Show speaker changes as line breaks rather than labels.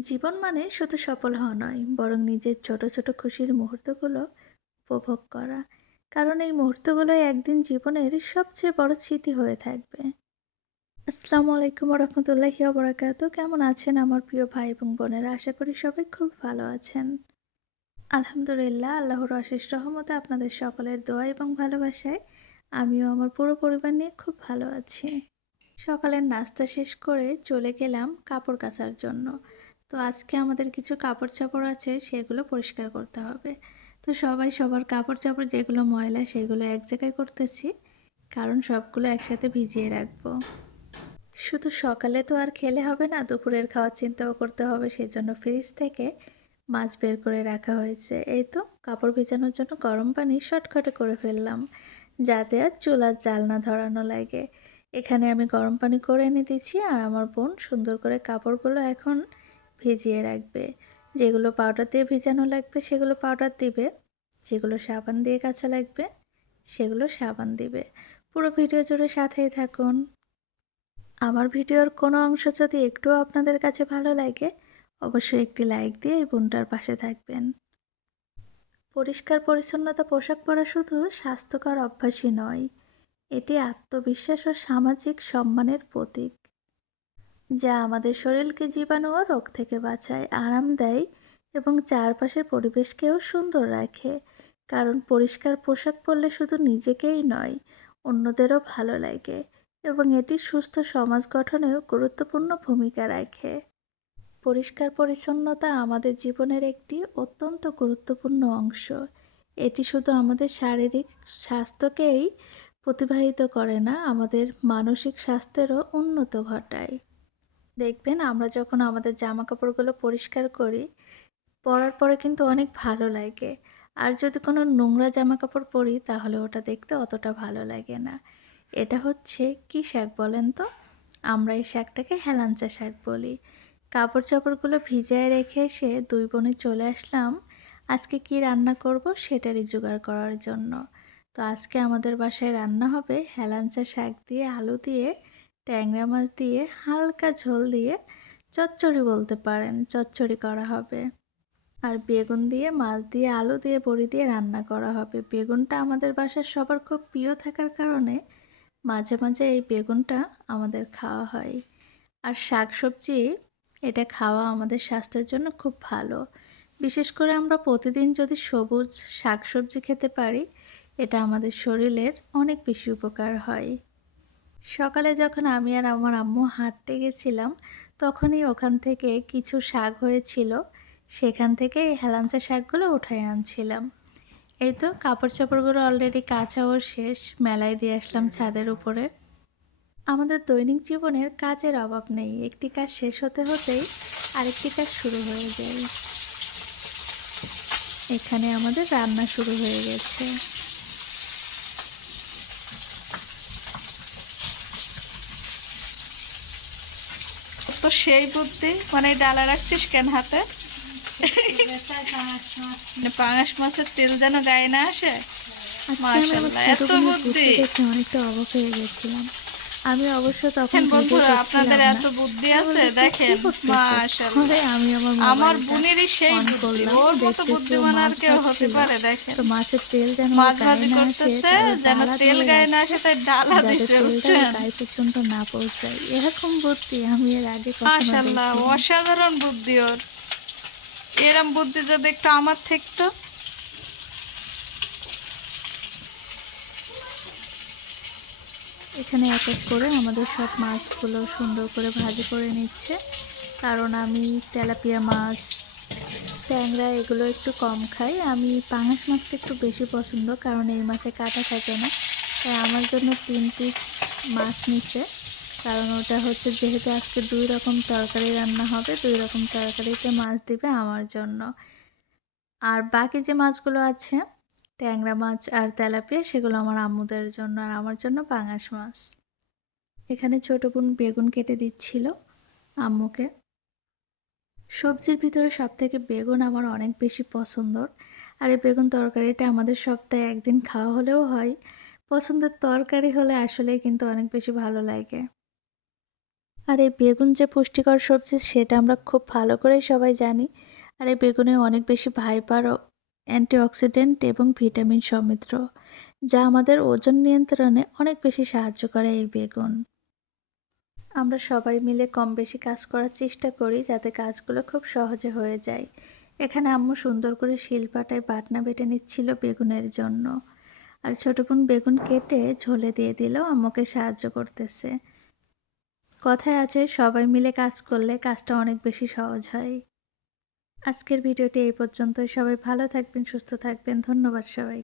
জীবন মানে শুধু সফল হওয়া নয়, বরং নিজের ছোট ছোট খুশির মুহূর্তগুলো উপভোগ করা। কারণ এই মুহূর্তগুলো একদিন জীবনের সবচেয়ে বড় স্মৃতি হয়ে থাকবে। আসসালামু আলাইকুম রহমতুল্লাহি বরাকাত কেমন আছেন আমার প্রিয় ভাই এবং বোনেরা? আশা করি সবাই খুব ভালো আছেন। আলহামদুলিল্লাহ, আল্লাহর অশেষ রহমতে আপনাদের সকলের দোয়া এবং ভালোবাসায় আমিও আমার পুরো পরিবার নিয়ে খুব ভালো আছি। সকালের নাস্তা শেষ করে চলে গেলাম কাপড় কাচার জন্য। তো আজকে আমাদের কিছু কাপড় চাপড় আছে, সেগুলো পরিষ্কার করতে হবে। তো সবাই সবার কাপড় চাপড় যেগুলো ময়লা, সেগুলো এক জায়গায় করতেছি, কারণ সবগুলো একসাথে ভিজিয়ে রাখব। শুধু সকালে তো আর খেলে হবে না, দুপুরের খাওয়ার চিন্তাও করতে হবে সেই জন্য ফ্রিজ থেকে মাছ বের করে রাখা হয়েছে। এই তো, কাপড় ভেজানোর জন্য গরম পানি শর্টকাটে করে ফেললাম, যাতে আর চুলার জাল না ধরানো লাগে। এখানে আমি গরম পানি করে এনে দিচ্ছি আর আমার বোন সুন্দর করে কাপড়গুলো এখন ভিজিয়ে রাখবে। যেগুলো পাউডার দিয়ে ভিজানো লাগবে, সেগুলো পাউডার দিবে। যেগুলো সাবান দিয়ে কাঁচা লাগবে, সেগুলো সাবান দিবে। পুরো ভিডিও জুড়ে সাথেই থাকুন। আমার ভিডিওর কোনো অংশ যদি একটুও আপনাদের কাছে ভালো লাগে, অবশ্যই একটি লাইক দিয়ে এই বোনটার পাশে থাকবেন। পরিষ্কার পরিচ্ছন্নতা পোশাক পরা শুধু স্বাস্থ্যকর অভ্যাসই নয়, এটি আত্মবিশ্বাস ও সামাজিক সম্মানের প্রতীক। যা আমাদের শরীরকে জীবাণু ও রোগ থেকে বাঁচায়, আরাম দেয় এবং চারপাশের পরিবেশকেও সুন্দর রাখে। কারণ পরিষ্কার পোশাক পরলে শুধু নিজেকেই নয়, অন্যদেরও ভালো লাগে এবং এটি সুস্থ সমাজ গঠনেও গুরুত্বপূর্ণ ভূমিকা রাখে। পরিষ্কার পরিচ্ছন্নতা আমাদের জীবনের একটি অত্যন্ত গুরুত্বপূর্ণ অংশ। এটি শুধু আমাদের শারীরিক স্বাস্থ্যকেই প্রতিবাহিত করে না, আমাদের মানসিক স্বাস্থ্যেরও উন্নত ঘটায়। দেখবেন আমরা যখন আমাদের জামা কাপড়গুলো পরিষ্কার করি, পরার পরে কিন্তু অনেক ভালো লাগে। আর যদি কোনো নোংরা জামা কাপড় পরি, তাহলে ওটা দেখতে অতটা ভালো লাগে না। এটা হচ্ছে, কি শাক বলেন তো? আমরা এই শাকটাকে হেলাঞ্চা শাক বলি। কাপড় চাপড়গুলো ভিজায় রেখে এসে দুই বোনে চলে আসলাম। আজকে কি রান্না করব সেটারই জোগাড় করার জন্য। তো আজকে আমাদের বাসায় রান্না হবে হেলাঞ্চা শাক দিয়ে আলু দিয়ে ট্যাংরা মাছ দিয়ে হালকা ঝোল দিয়ে চচ্চড়ি বলতে পারেন, চচ্চড়ি করা হবে। আর বেগুন দিয়ে, মাছ দিয়ে, আলু দিয়ে, বড়ি দিয়ে রান্না করা হবে। বেগুনটা আমাদের বাসার সবার খুব প্রিয় থাকার কারণে মাঝে মাঝে এই বেগুনটা আমাদের খাওয়া হয়। আর শাক সবজি এটা খাওয়া আমাদের স্বাস্থ্যের জন্য খুব ভালো। বিশেষ করে আমরা প্রতিদিন যদি সবুজ শাক সবজি খেতে পারি, এটা আমাদের শরীরের অনেক বেশি উপকার হয়। সকালে যখন আমি আর আমার আম্মু হাঁটতে গেছিলাম, তখনই ওখান থেকে কিছু শাক হয়েছিল। সেখান থেকে এই হেলাঞ্চা শাকগুলো উঠাই আনছিলাম। এই তো কাপড় চাপড়গুলো অলরেডি কাঁচাও শেষ, মেলায় দিয়ে আসলাম ছাদের উপরে। আমাদের দৈনিক জীবনের কাজের অভাব নেই, একটি কাজ শেষ হতে হতেই আরেকটি কাজ শুরু হয়ে যায়। এখানে আমাদের রান্না শুরু হয়ে গেছে।
তো সেই বুদ্ধি মানে ডালা রাখছিস কেন হাতে? মানে পাঙাশ মাছের তেল যেন গায়ে না আসে? মাসাল্লাহ এত বুদ্ধি।
অনেকটা অবাক হয়ে গেছিলাম। আমি অবশ্য তখন
বন্ধুরা আপনাদের এত বুদ্ধি আছে দেখেন মাশাআল্লাহ।
আমি আমার
আমার বোনেরই সেই বুদ্ধি ওর মতো বুদ্ধিমান আর কেউ হতে পারে দেখেন।
তো মাছের তেল যেন
মাছ ভাজি করতেছে যেন তেল গায়ে না আসে তাই ডালা দিছে বুঝছেন?
গায়ে পর্যন্ত না পৌঁছায়। এরকম বুদ্ধি আমি এর আগে কখনো
মাশাআল্লাহ অসাধারণ বুদ্ধি ওর। এরম বুদ্ধি যদি একটু আমার থাকতো
এখানে এক এক করে আমাদের সব মাছগুলো সুন্দর করে ভাজি করে নিচ্ছে। কারণ আমি তেলাপিয়া মাছ, ট্যাংরা এগুলো একটু কম খাই। আমি পাঙাশ মাছটা একটু বেশি পছন্দ কারণ এই মাছে কাটা থাকে না। তাই আমার জন্য তিন পিস মাছ নিচ্ছে। কারণ ওটা হচ্ছে যেহেতু আজকে দুই রকম তরকারি রান্না হবে, দুই রকম তরকারিতে মাছ দিবে আমার জন্য। আর বাকি যে মাছগুলো আছে ট্যাংরা মাছ আর তেলাপিয়া সেগুলো আমার আম্মুদের জন্য আর আমার জন্য পাঙাশ মাছ। এখানে ছোট বোন বেগুন কেটে দিচ্ছিল আম্মুকে। সবজির ভিতরে সব থেকে বেগুন আমার অনেক বেশি পছন্দর। আর এই বেগুন তরকারিটা আমাদের সপ্তাহে একদিন খাওয়া হলেও হয়। পছন্দের তরকারি হলে আসলে কিন্তু অনেক বেশি ভালো লাগে। আর এই বেগুন যে পুষ্টিকর সবজি সেটা আমরা খুব ভালো করেই সবাই জানি। আর এই বেগুনে অনেক বেশি ফাইবার ও অ্যান্টিঅক্সিডেন্ট এবং ভিটামিন সমৃদ্ধ, যা আমাদের ওজন নিয়ন্ত্রণে অনেক বেশি সাহায্য করে এই বেগুন। আমরা সবাই মিলে কম বেশি কাজ করার চেষ্টা করি যাতে কাজগুলো খুব সহজে হয়ে যায়। এখানে আম্মু সুন্দর করে শিলপাটায় বাটনা বেটে নিচ্ছিল বেগুনের জন্য। আর ছোট বোন বেগুন কেটে ঝোলে দিয়ে দিলেও আম্মুকে সাহায্য করতেছে। কথায় আছে, সবাই মিলে কাজ করলে কাজটা অনেক বেশি সহজ হয়। আজকের ভিডিওটি এই পর্যন্তই। সবাই ভালো থাকবেন সুস্থ থাকবেন। ধন্যবাদ সবাই